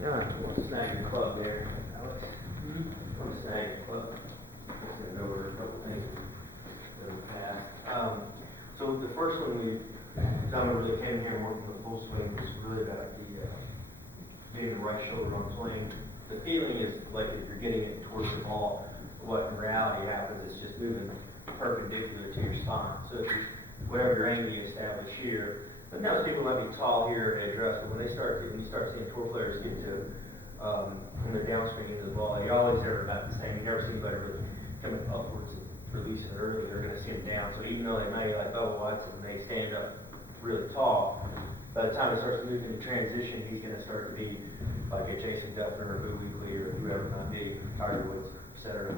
Yeah, I want to snag your club there, Alex. I want to snag your club. Just going to go over a couple things in the past. So the first one we done over the came here and working with full swing was really about the getting the right shoulder on swing. The feeling is like if you're getting it towards the ball, what in reality happens is just moving perpendicular to your spine. So if you, whatever your angle you establish here, but now people might be tall here at address, but when you start seeing tour players get to when they're downswing into the ball, you always are about the same. You never see anybody really coming upwards and releasing it early. They're going to see them down. So even though they may be like double whites and they stand up really tall, by the time it starts moving into transition, he's going to start to be like a Jason Duffner or Boo Weekley or whoever it might be, Tiger Woods, etc.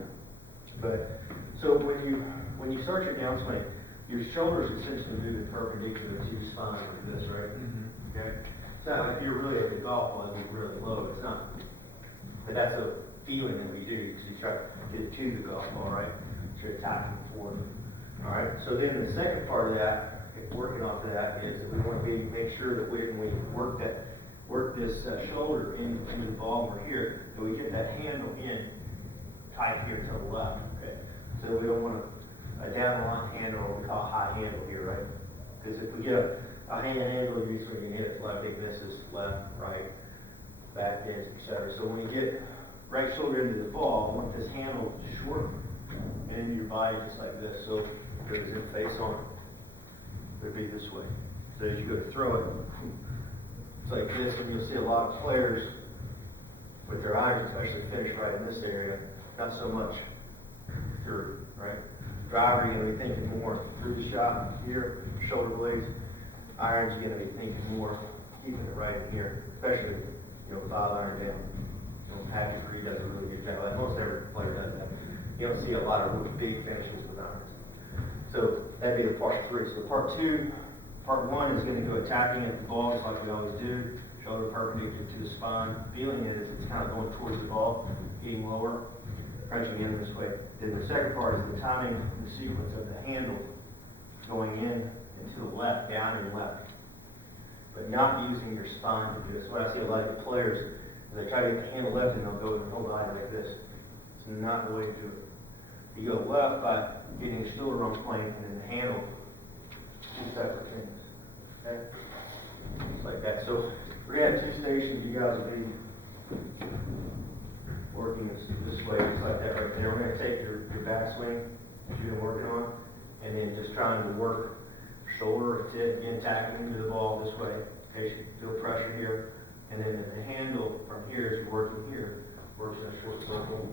But so when you start your downswing, your shoulders essentially moving perpendicular to your spine like this, right? Mm-hmm. Okay. It's not like you're really at the golf ball and you're really low. It's not. But that's a feeling that we do because you try to get it to the golf ball, right? So you're attacking forward. All right. So then the second part of that, working off of that, is that we want to make sure that when we work this shoulder into the ball when we're here, that we get that handle in tight here to the left. Okay. So we don't want a down the line handle, or what we call a high handle here, right? Because if we get a hand handle, usually we can hit it left, it misses left, right, back bends, etc. So when you get right shoulder into the ball, I want this handle short and into your body just like this. So if it was in face on, it would be this way. So as you go to throw it, it's like this, and you'll see a lot of players with their irons, especially finish right in this area, not so much through, right? Driver, you're going to be thinking more through the shot here, shoulder blades. Irons, you're going to be thinking more keeping it right in here, especially, 5 iron down. Patrick Reed does a really good job. Like most every player does that. You don't see a lot of really big finishes with irons. So that'd be the part 3. So part 1 is going to go attacking at the ball just like we always do. Shoulder perpendicular to the spine. Feeling it as it's kind of going towards the ball, getting lower, crunching in this way. Then the second part is the timing and the sequence of the handle going in and to the left, down and left. But not using your spine to do this. What I see a lot of the players, is they try to get the handle left and they'll go and hold the eye like this. It's not the way to do it. You go left by getting your shoulder on plank and then the handle, 2 separate things. Okay? Just like that. So we're going to have 2 stations. You guys will be working this way, just like that right there. We're going to take your back swing that you've been working on, and then just trying to work shoulder, tip, again, tacking into the ball this way. Okay, so feel pressure here, and then the handle from here, as you're working here, works in a short circle.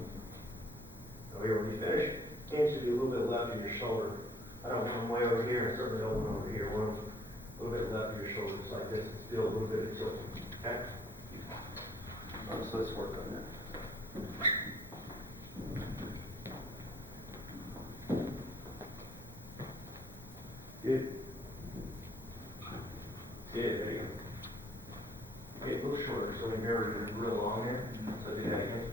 So here, when you finish, hands should be a little bit left of your shoulder. I don't want them way over here, and I certainly don't want them over here. I want them a little bit left of your shoulder, just like this. Feel a little bit of tilt. Okay? So let's work on that. Good. Good, there you go. Okay, a little shorter, so we never get real long there. So do that again.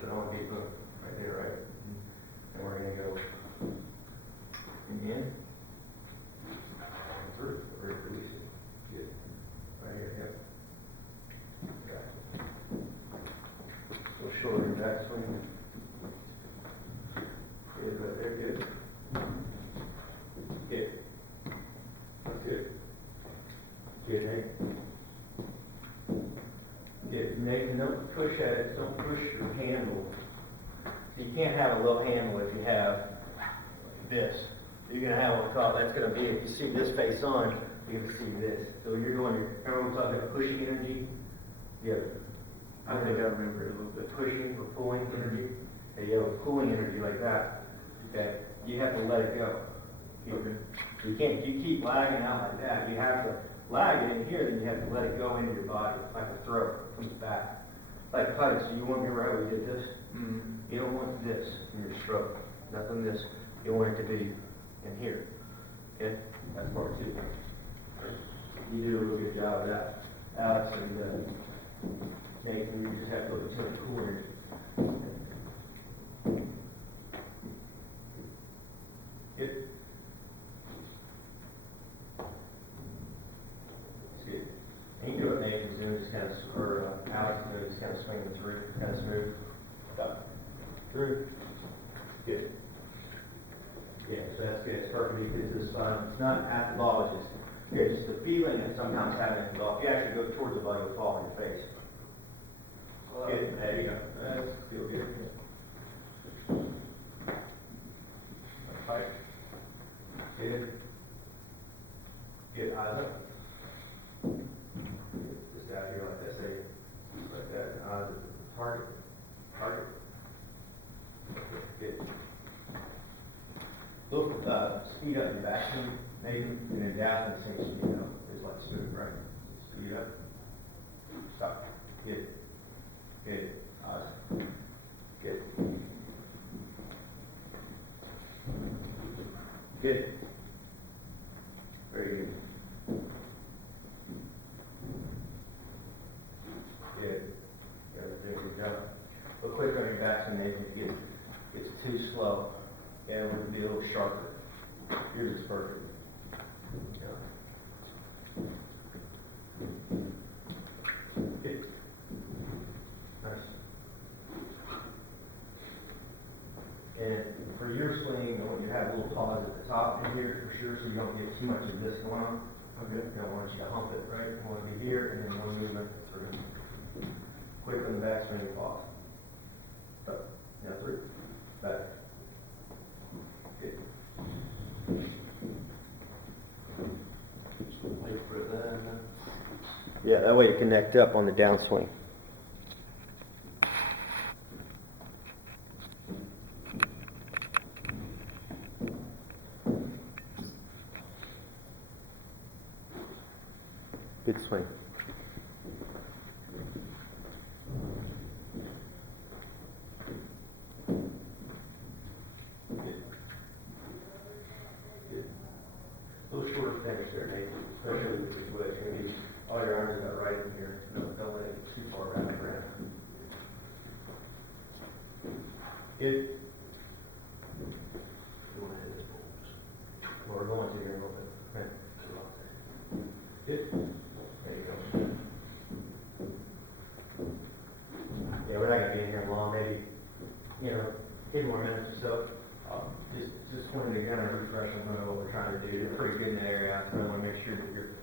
So I want to be right there, right? And we're going to go in, and through. We're releasing. Good. Right here, yep. So shoulder back swing. Good, right there, good. Good. That's good. Good, Nate. Good. Nate, don't push at it. Don't push your handle. You can't have a low handle if you have this. You're going to have what we call, that's going to be, if you see this face on, you're going to see this. So you're going, remember we talked about pushing energy? Yeah. I think I remember it a little bit. Pushing or pulling energy. Okay, you have a pulling energy like that. Okay, you have to let it go. You can't. You keep lagging out like that. You have to lag it in here, then you have to let it go into your body, like a throw. It comes back. Like putting. So you want me right? We did this. Mm-hmm. You don't want this in your stroke. Nothing this. You want it to be in here. Okay, that's part 2. You do a really good job of that, Alex, and Nathan. You just have to look at some cool energy. Good. That's good. kind of, or Alex, just kind of swinging through, kind of smooth. Up, through. Good. Yeah, so that's good. It's perfect because it's not at the ball, it's just, yeah, just the feeling that sometimes having at the ball. If you actually go towards the ball, you'll fall on your face. Good. There you go. That's feel good. Right. Good. Good. Eyes up. Just out here like that. Say like that. Eyes up. Target. Target. Good. Look, speed up your backswing, maybe, and then down and same speed up. It's like smooth, right? Speed up. Stop. Good. Good. Good. Good. Very good. Good. Doing a good job. Look quick on your backswing, maybe it gets too slow. Yeah, it would be a little sharper. Yours is perfect. Yeah. Good. Nice. And for your swing, I want you to have a little pause at the top in here for sure, so you don't get too much of this going on. Okay. I don't want you to hump it, right? I want to be here, and then one movement through. Quick on the backswing and pause. Up. Now through. Back. Good. Wait for that. Yeah, that way you connect up on the downswing. Good swing. Little shorter finish there, Nate. Especially with your switch. You need all your arms got right in here. Don't let it too far around the ground. Good. Well, we're going to here in a little bit. Right. Good. There you go. Yeah, we're not going to be in here long. Maybe, 8 more minutes or so. Just wanted to kind of refresh on what we're trying to do. You're pretty good in that area, so I want to make sure that your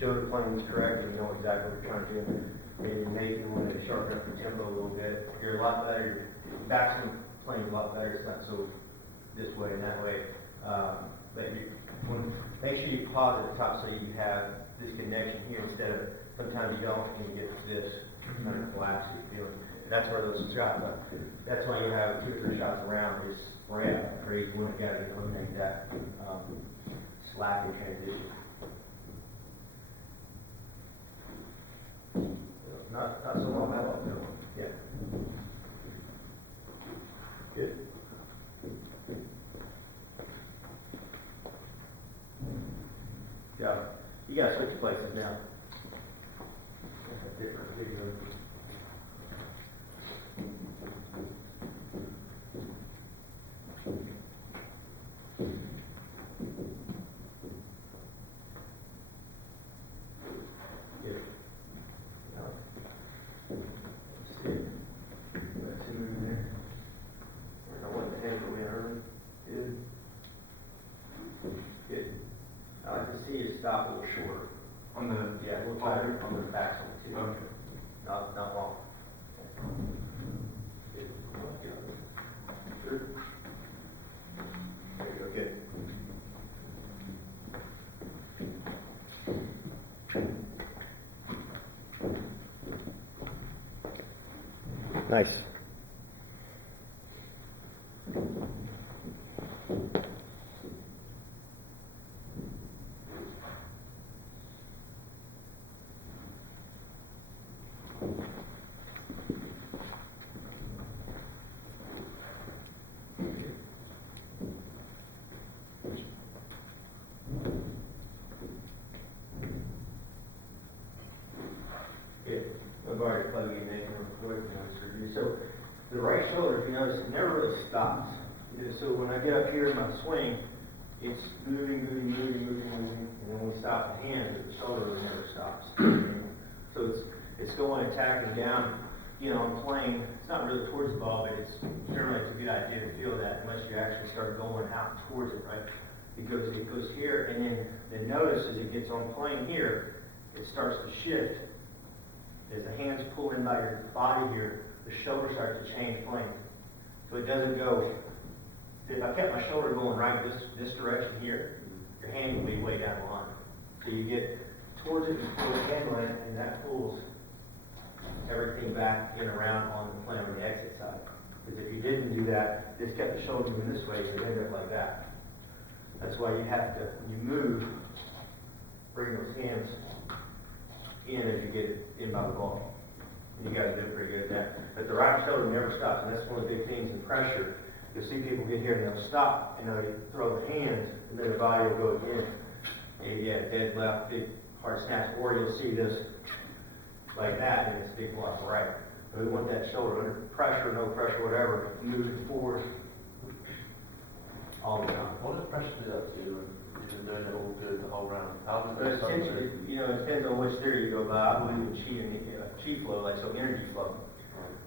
shoulder plane is correct and you know exactly what you're trying to do. Maybe you want to sharpen up the tempo a little bit. You're a lot better. Your backswing plane is a lot better. It's not so this way and that way. But make sure you pause at the top so you have this connection here instead of sometimes you don't and you get this kind of collapsy feeling. That's where those shots are. That's why you have 2 or 3 shots around is spread for each one. You got to eliminate that slack in transition. Not so long at all. No. Yeah. Good. Yeah. You got to switch places now. That's a different video. Stop a little shorter. On the a little tighter on the backswing too. Okay. Not long. Good. Good. There you go. Good. Nice. I've already plugged in there real quick and let's review. So the right shoulder, if you notice, it never really stops. So when I get up here in my swing, it's moving, and then when we stop the hand, the shoulder never stops. So it's going going attacking down, I'm playing, it's not really towards the ball, but it's generally it's a good idea to feel that unless you actually start going out towards it, right? It goes here, and then notice as it gets on plane here, it starts to shift. As the hands pull in by your body here, the shoulder starts to change plane. So it doesn't go, if I kept my shoulder going right this direction here, your hand will be way down the line. So you get towards it, you pull the handle in, and that pulls everything back in around on the plane on the exit side. Because if you didn't do that, just kept the shoulder moving this way, you'd end up like that. That's why you have to, when you move, bring those hands in as you get in by the ball. And you guys do pretty good at that. But the right shoulder never stops, and that's one of the big things in pressure. You'll see people get here and they'll stop, and they throw the hands, and then the body will go again. And yeah, dead left, big hard snatch, or you'll see this like that, and it's a big block right. But we want that shoulder under pressure, no pressure, whatever, moving forward all the time. What does pressure do that to you when you've been doing it all good the whole round? How does But it essentially, it depends on which theory you go by. I believe in chi flow, like so energy flow.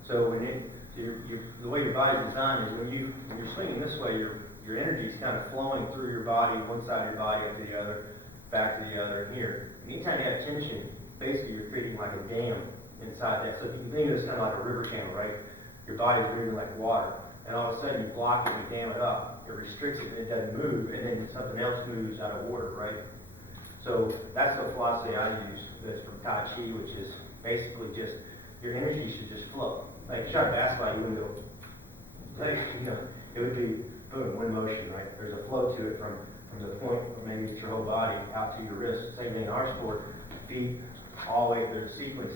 So when the way your body's designed is when you're swinging this way, your energy is kind of flowing through your body, one side of your body up to the other, back to the other, and here. And anytime you have tension, basically you're creating like a dam inside that. So if you can think of this kind of like a river channel, right? Your body's moving like water, and all of a sudden you block it, you dam it up. It restricts it and it doesn't move, and then something else moves out of order, right? So that's the philosophy I use. That's from Tai Chi, which is basically just your energy should just flow. Like you shot a basketball, you wouldn't go, like, it would be boom, one motion, right? There's a flow to it from the point, or maybe it's your whole body out to your wrist. Same thing in our sport, feet, all the way, there's a sequence,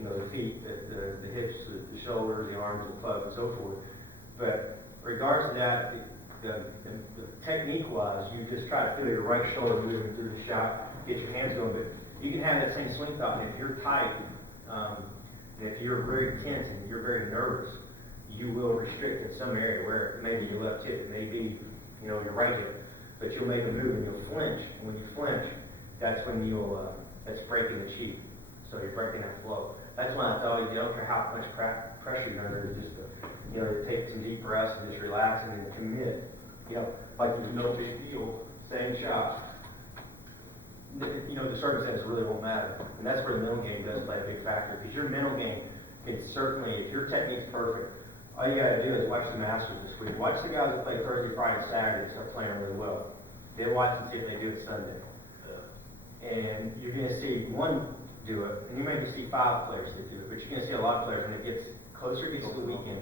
the feet, the hips, the shoulders, the arms, the club, and so forth. But regards to that, the technique-wise, you just try to feel your right shoulder moving through the shot, get your hands going, but you can have that same swing thought. And if you're tight, and if you're very tense and you're very nervous, you will restrict in some area where maybe your left hip, maybe your right hip, but you'll make a move and you'll flinch. And when you flinch, that's when that's breaking the chi. So you're breaking that flow. That's when I tell you, don't care how much pressure you're under, just take some deep breaths and just relax and then commit. Like there's no big deal, same shot. The circumstances really won't matter. And that's where the mental game does play a big factor. Because your mental game can certainly, if your technique's perfect, all you gotta do is watch the Masters this week. Watch the guys that play Thursday, Friday, Saturday and start playing really well. Then watch and see if they do it Sunday. And you're gonna see one do it, and you maybe see 5 players that do it, but you're gonna see a lot of players when it gets closer, gets to the weekend,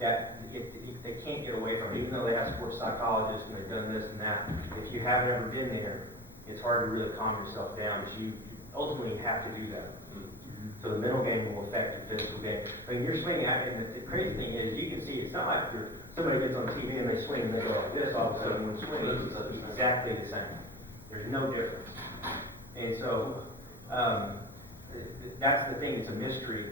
that they can't get away from it, even though they have sports psychologists and they've done this and that. If you haven't ever been there, it's hard to really calm yourself down, because you ultimately have to do that. So the mental game will affect the physical game. I mean, you're swinging, and the crazy thing is, you can see, it's not like somebody gets on TV and they swing and they go like this, all of a sudden when swinging, it's exactly the same. There's no difference. And so, that's the thing, it's a mystery.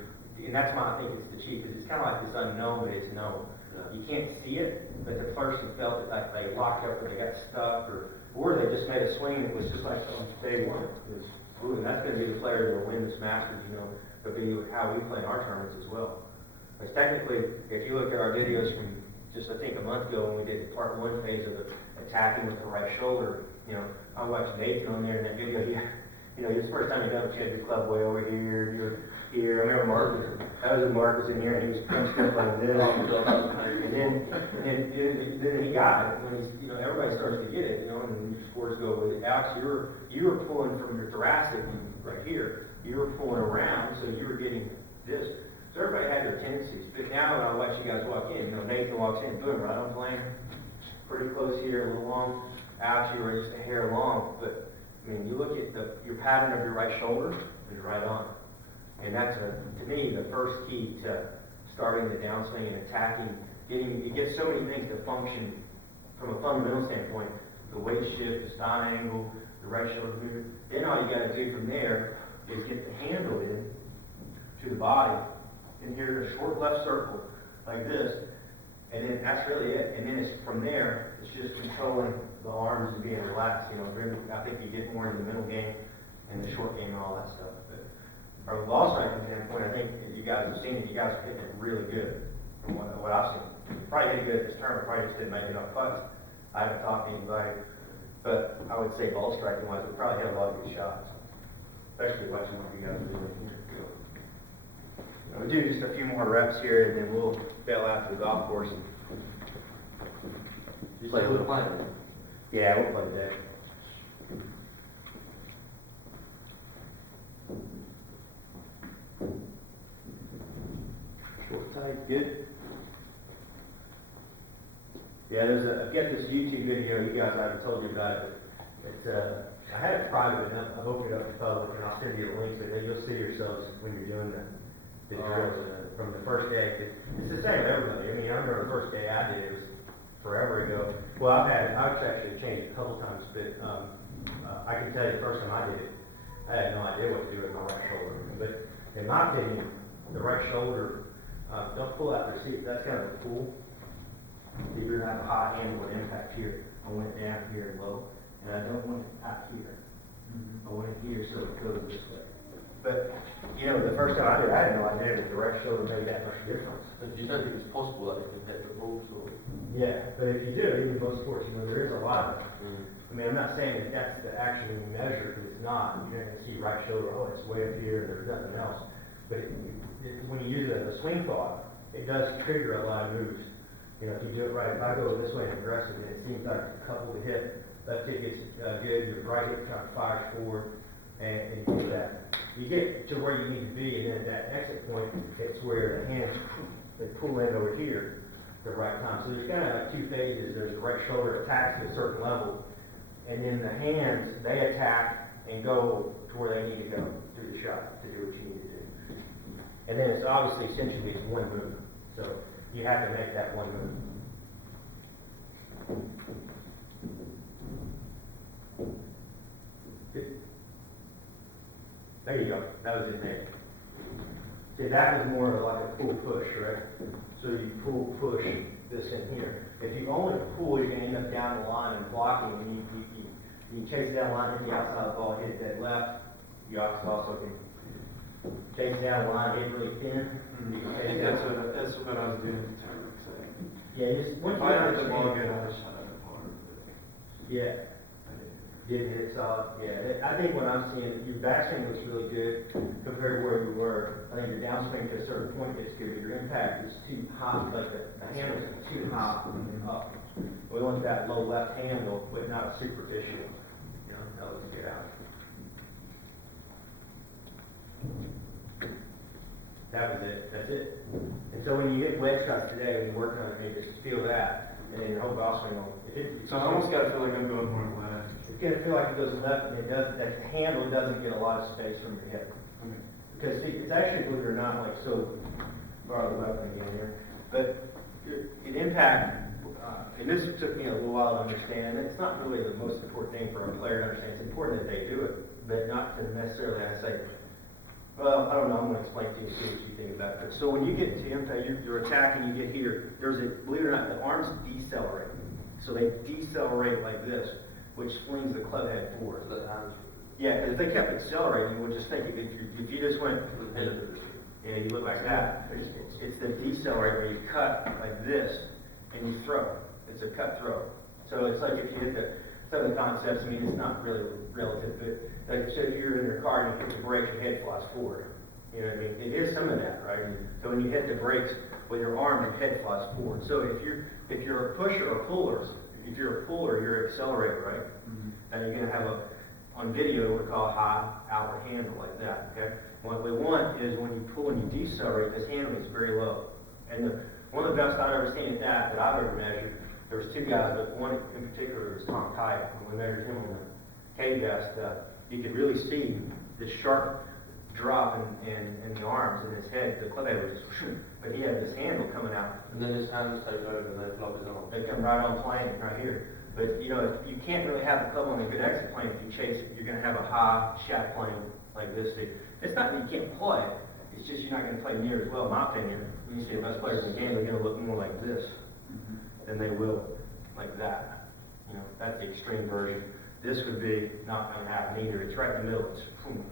And that's why I think it's the chi, because it's kind of like this unknown, but it's known. You can't see it, but the person felt it like they locked up or they got stuck, or they just made a swing that was just like on day one. And that's going to be the player that will win this Masters, It'll be how we play in our tournaments as well. Because technically, if you look at our videos from just, I think, a month ago when we did the part 1 phase of the attacking with the right shoulder, I watched Nathan on there in that video. It's the first time he done it, he had the club way over here, you're here. I remember Marcus, I was with Marcus in here, and he was punched up like this. And then he got it. When everybody starts to get it, and sports go with it. Alex, you were pulling from your thoracic right here. You were pulling around, so you were getting this. So everybody had their tendencies. But now when I watch you guys walk in, Nathan walks in, boom, right on plane, pretty close here, a little long. Alex, you were just a hair long, but you look at your pattern of your right shoulder is right on. And that's, to me, the first key to starting the downswing and attacking. You get so many things to function from a fundamental standpoint. The weight shift, the spine angle, the right shoulder movement. Then all you got to do from there is get the handle in to the body. And here, a short left circle, like this. And then that's really it. And then it's from there, it's just controlling the arms and being relaxed. I think you get more into the middle game and the short game and all that stuff. But from a ball striking standpoint, I think if you guys have seen it, you guys are hitting it really good from what I've seen. Probably hit it good at this tournament, probably just didn't make enough putts. I haven't talked to anybody, but I would say ball striking wise, we probably have a lot of good shots, especially watching what you guys are doing here. We'll do just a few more reps here, and then we'll bail out to the golf course. You say we're playing? Yeah, we'll play that. Short tight, good. Yeah, I've got this YouTube video, you guys, I haven't told you about it. It's, I had it private, and I've opened it up to public, and I'll send you the links, but then you'll see yourselves when you're doing the drills from the first day. It's the same with everybody. I mean, I remember the first day I did it was forever ago. Well, I've actually changed a couple times, but I can tell you the first time I did it, I had no idea what to do with my right shoulder. But in my opinion, the right shoulder, don't pull out the seat. That's kind of a pull. So you're gonna have a high handle with impact here. I went down here and low, and I don't want it out here. I want it here so it goes this way. But, you know, the first time I did it, I had no idea that the right shoulder made that much difference. But you don't think it's possible that you can hit the balls or? Yeah, but if you do, even most sports, you know, there is a lot of, I mean, I'm not saying that that's the action you measure, because it's not. You're going to see right shoulder, oh, it's way up here, and there's nothing else. But when you use it as a swing thought, it does trigger a lot of moves. You know, if you do it right, if I go this way and aggressive, and it seems like a couple to hit, left hip gets good, your right hip kind of fires forward, and you do that. You get to where you need to be, and then at that exit point, it's where the hands, they pull in over here at the right time. So there's kind of like two phases. There's the right shoulder attacks to a certain level, and then the hands, they attack and go to where they need to go through the shot to do what you need to do. And then it's obviously, essentially, it's one move. So you have to make that one move. Good. There you go. That was in there. See, that was more of like a pull push, right? So you pull push this in here. If you only pull, you're going to end up down the line and blocking. And you chase down the line, hit the outside of the ball, hit that left. You also can chase down the line, hit really thin. I think that's what I was doing at the tournament. So. Yeah, just once If you I hit the ball understand- good, I shot it hard. Yeah. Didn't hit it solid. Yeah, I think what I'm seeing, your backswing looks really good compared to where you were. I think your downswing to a certain point gets good, but your impact is too high, like the handle's too high up. We want that low left handle, but not superficial. You know, that looks good out. That was it. That's it. And so when you hit wedge shots today, when you're working on it, you just feel that, and then your whole golf swing on. So I almost got to feel like I'm going more left. It's going to feel like it goes left, and it does. That handle doesn't get a lot of space from your hip. Because see, it's actually, believe it or not, like so. Borrow the weapon again here, but it impact. And this took me a little while to understand. It's not really the most important thing for a player to understand. It's important that they do it, but not to necessarily have to say, well, I don't know. I'm going to explain to you, see what you think about it. But so when you get to impact, you're attacking. You get here. There's a, believe it or not, the arms decelerate. So they decelerate like this, which flings the club head forward. Yeah, because if they kept accelerating, you would just think if you just went, and you look like that, it's the decelerate where you cut like this and you throw. It's a cut throw. So it's like if you hit some of the concepts, I mean, it's not really relative, but like, so if you're in your car and you hit the brakes, your head flies forward. You know what I mean? It is some of that, right? So when you hit the brakes with your arm, your head flies forward. So if you're a pusher or puller, if you're a puller, you're an accelerator, right? Mm-hmm. And you're going to have on video, we call a high outward handle like that, okay? What we want is when you pull and you decelerate, this handle is very low. And one of the best I've ever seen at that I've ever measured, there was two guys, but one in particular was Tom Kite. When we measured him on the K-Vest, you could really see this sharp drop in the arms and his head. The club head was just, but he had this handle coming out. And then his hands take over and they flop his arm. They come right on plane, right here. But you know, you can't really have the club on a good exit plane if you chase it. You're going to have a high shot plane like this. It's not that you can't play. It's just you're not going to play near as well, in my opinion. When you see the best players in the game, they're going to look more like this than they will like that. You know, that's the extreme version. This would be not going to happen either. It's right in the middle. It's boom.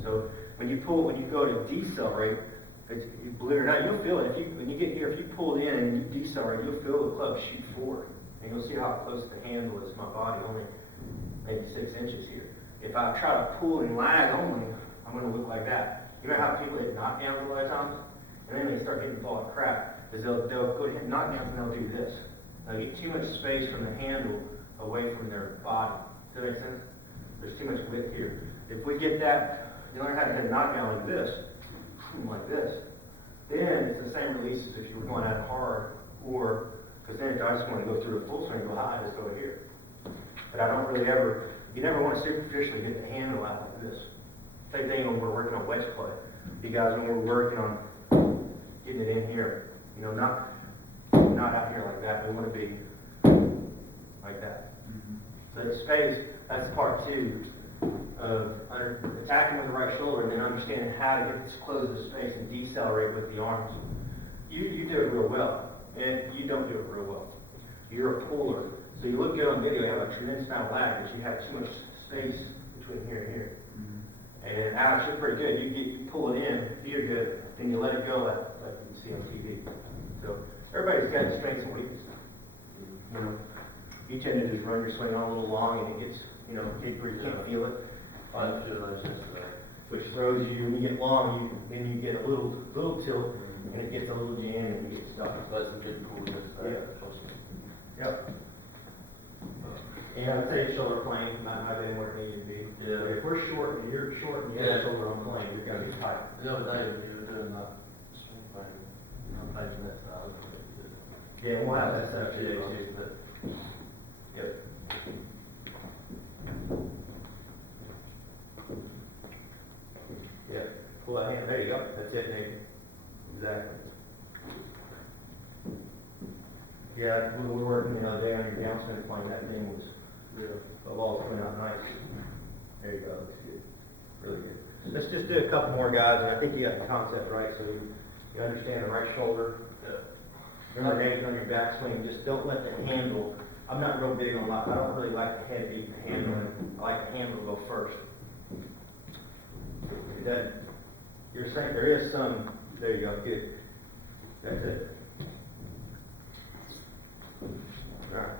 So when you go to decelerate, you believe it or not, you'll feel it. When you get here, if you pull it in and you decelerate, you'll feel the club shoot forward. And you'll see how close the handle is to my body, only maybe 6 inches here. If I try to pull and lag only, I'm going to look like that. You know how people hit knockdowns a lot of times? And then they start hitting the ball like crap. Because they'll go to hit knockdowns and they'll do this. They'll get too much space from the handle away from their body. Does that make sense? There's too much width here. If we get that, you learn how to hit a knockdown like this, then it's the same release as if you were going at it hard, or, because then if I just want to go through a full swing, go high, just go here. But I don't really ever, you never want to superficially get the handle out like this. Same thing when we're working on wedge play. You guys, when we're working on getting it in here, you know, not out here like that. We want to be like that. So the space, that's part 2 of attacking with the right shoulder and then understanding how to get this close to space and decelerate with the arms. You do it real well, and you don't do it real well. You're a puller. So you look good on video, you have a tremendous amount of lag, but you have too much space between here and here. And Alex, you're pretty good. You pull it in, you're good, then you let it go like you see on TV. So everybody's got strengths and weaknesses. You know, you tend to just run your swing on a little long, and it gets, you know, big where you can't feel it. I feel those yesterday. Which throws you, when you get long, then you get a little tilt, and it gets a little jam, and you get stuck. That's a good call yesterday. Yeah. Yep. And I'd say shoulder plane might not have been where it needed to be. Yeah. If we're short, and you're short, and you have shoulder on plane, you're going to be tight. The other day when you were doing that swing thing, I'm taking that style. Yeah, we'll have that stuff today too. But Yep. Yeah, pull that hand, there you go, that's it, Nate. Exactly. Yeah, we were working the other day on your downswing plane, that thing was, the ball's coming out nice. There you go, looks good, really good. Let's just do a couple more, guys, and I think you got the concept right, so you understand the right shoulder. Remember, Nate, on your backswing, just don't let the handle, I'm not real big on, I don't really like the head beat the handle, I like the handle to go first. That, you're saying there is some, there you go, good. That's it. All right.